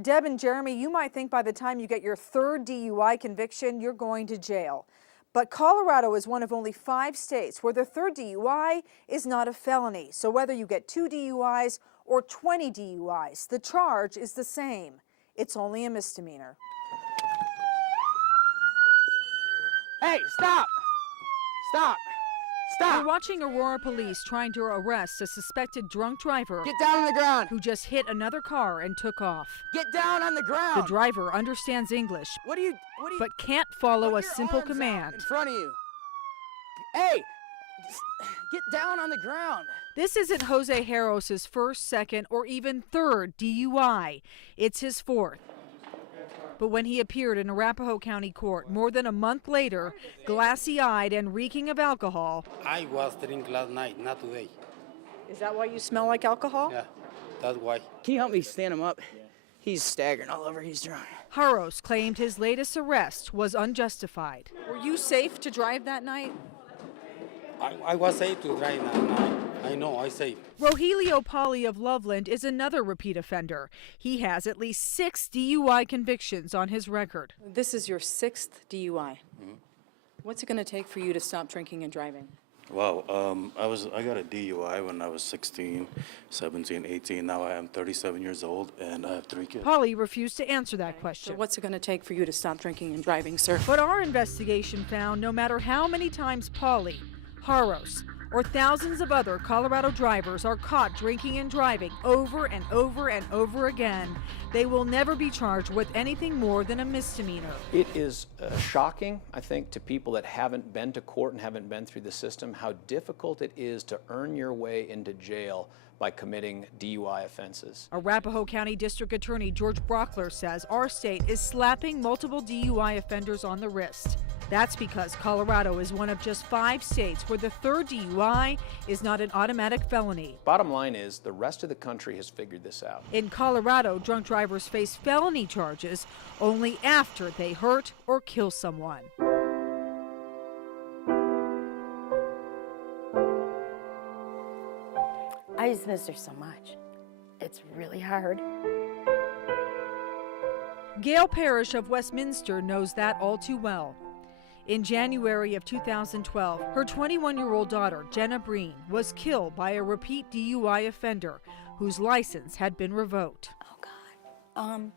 Deb and Jeremy, you might think by the time you get your third DUI conviction, you're going to jail. But Colorado is one of only 5 states where the third DUI is not a felony. So whether you get 2 DUIs or 20 DUIs, the charge is the same. It's only a misdemeanor. Hey, stop! Stop! Stop! We're watching Aurora police trying to arrest a suspected drunk driver. Get down on the ground! Who just hit another car and took off. Get down on the ground! The driver understands English, but can't follow a simple command. In front of you. Hey! Get down on the ground! This isn't Jose Harros's first, second, or even third DUI. It's his fourth. But when he appeared in Arapahoe County Court more than a month later, glassy-eyed and reeking of alcohol. I was drinking last night, not today. Is that why you smell like alcohol? Yeah, that's why. Can you help me stand him up? He's staggering all over, he's drunk. Harros claimed his latest arrest was unjustified. Were you safe to drive that night? I was safe to drive that night. I know, I safe. Rogelio Pauly of Loveland is another repeat offender. He has at least 6 DUI convictions on his record. This is your 6th DUI. What's it going to take for you to stop drinking and driving? Wow, I got a DUI when I was 16, 17, 18. Now I am 37 years old and I have 3 kids. Pauly refused to answer that question. So what's it going to take for you to stop drinking and driving, sir? But our investigation found no matter how many times Pauly, Harros, or thousands of other Colorado drivers are caught drinking and driving over and over and over again, they will never be charged with anything more than a misdemeanor. It is shocking, I think, to people that haven't been to court and haven't been through the system, how difficult it is to earn your way into jail by committing DUI offenses. Arapahoe County District Attorney George Brockler says our state is slapping multiple DUI offenders on the wrist. That's because Colorado is one of just 5 states where the third DUI is not an automatic felony. Bottom line is, the rest of the country has figured this out. In Colorado, drunk drivers face felony charges only after they hurt or kill someone. I just miss her so much. It's really hard. Gail Parrish of Westminster knows that all too well. In January of 2012, her 21-year-old daughter, Jenna Breen, was killed by a repeat DUI offender whose license had been revoked. Oh, God.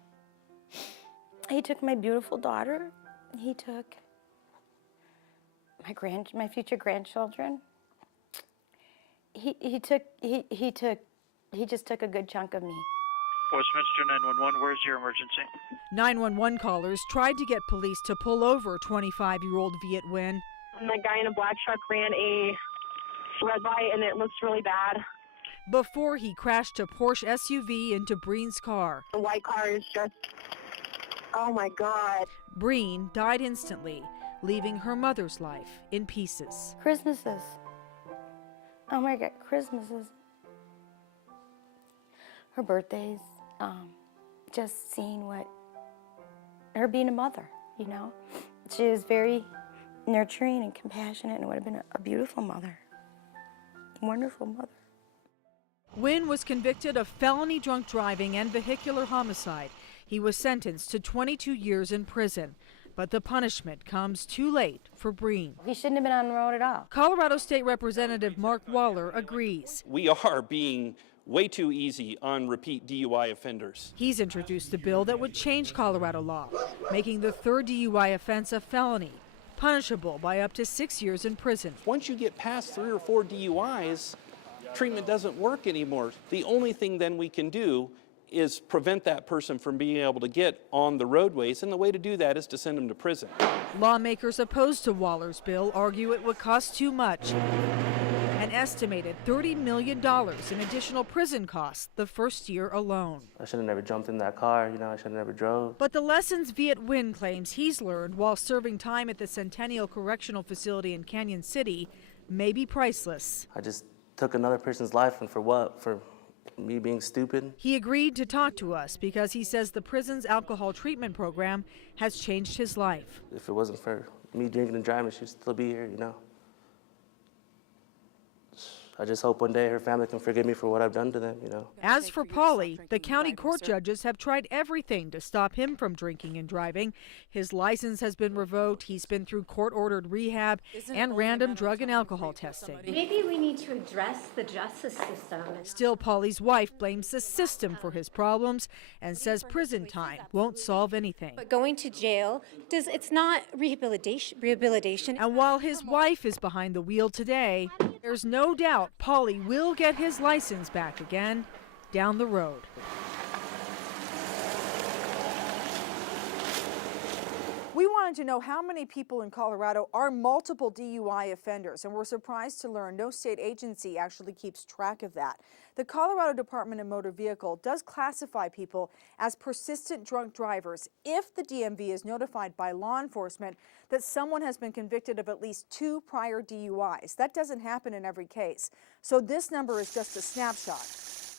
He took my beautiful daughter. He took my future grandchildren. He just took a good chunk of me. Westminster 911, where's your emergency? 911 callers tried to get police to pull over 25-year-old Viet Nguyen. The guy in a black truck ran a red light and it looks really bad. Before he crashed a Porsche SUV into Breen's car. The white car is just, oh my God. Breen died instantly, leaving her mother's life in pieces. Christmases. Oh my God, Christmases. Her birthdays, just seeing her being a mother, you know. She was very nurturing and compassionate and would have been a beautiful mother, a wonderful mother. Nguyen was convicted of felony drunk driving and vehicular homicide. He was sentenced to 22 years in prison. But the punishment comes too late for Breen. He shouldn't have been on the road at all. Colorado State Representative Mark Waller agrees. We are being way too easy on repeat DUI offenders. He's introduced a bill that would change Colorado law, making the third DUI offense a felony, punishable by up to 6 years in prison. Once you get past 3 or 4 DUIs, treatment doesn't work anymore. The only thing then we can do is prevent that person from being able to get on the roadways, and the way to do that is to send them to prison. Lawmakers opposed to Waller's bill argue it would cost too much. An estimated $30 million in additional prison costs the first year alone. I should have never jumped in that car, you know, I should have never drove. But the lessons Viet Nguyen claims he's learned while serving time at the Centennial Correctional Facility in Canyon City may be priceless. I just took another person's life, and for what? For me being stupid? He agreed to talk to us because he says the prison's alcohol treatment program has changed his life. If it wasn't for me drinking and driving, she'd still be here, you know. I just hope one day her family can forgive me for what I've done to them, you know. As for Paulie, the county court judges have tried everything to stop him from drinking and driving. His license has been revoked, he's been through court-ordered rehab and random drug and alcohol testing. Maybe we need to address the justice system. Still, Paulie's wife blames the system for his problems and says prison time won't solve anything. But going to jail, it's not rehabilitation. And while his wife is behind the wheel today, there's no doubt Paulie will get his license back again down the road. We wanted to know how many people in Colorado are multiple DUI offenders, and we're surprised to learn no state agency actually keeps track of that. The Colorado Department of Motor Vehicle does classify people as persistent drunk drivers if the DMV is notified by law enforcement that someone has been convicted of at least 2 prior DUIs. That doesn't happen in every case, so this number is just a snapshot.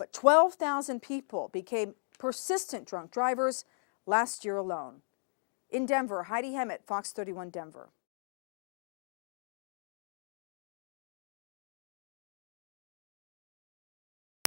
But 12,000 people became persistent drunk drivers last year alone. In Denver, Heidi Hemmett, Fox 31 Denver.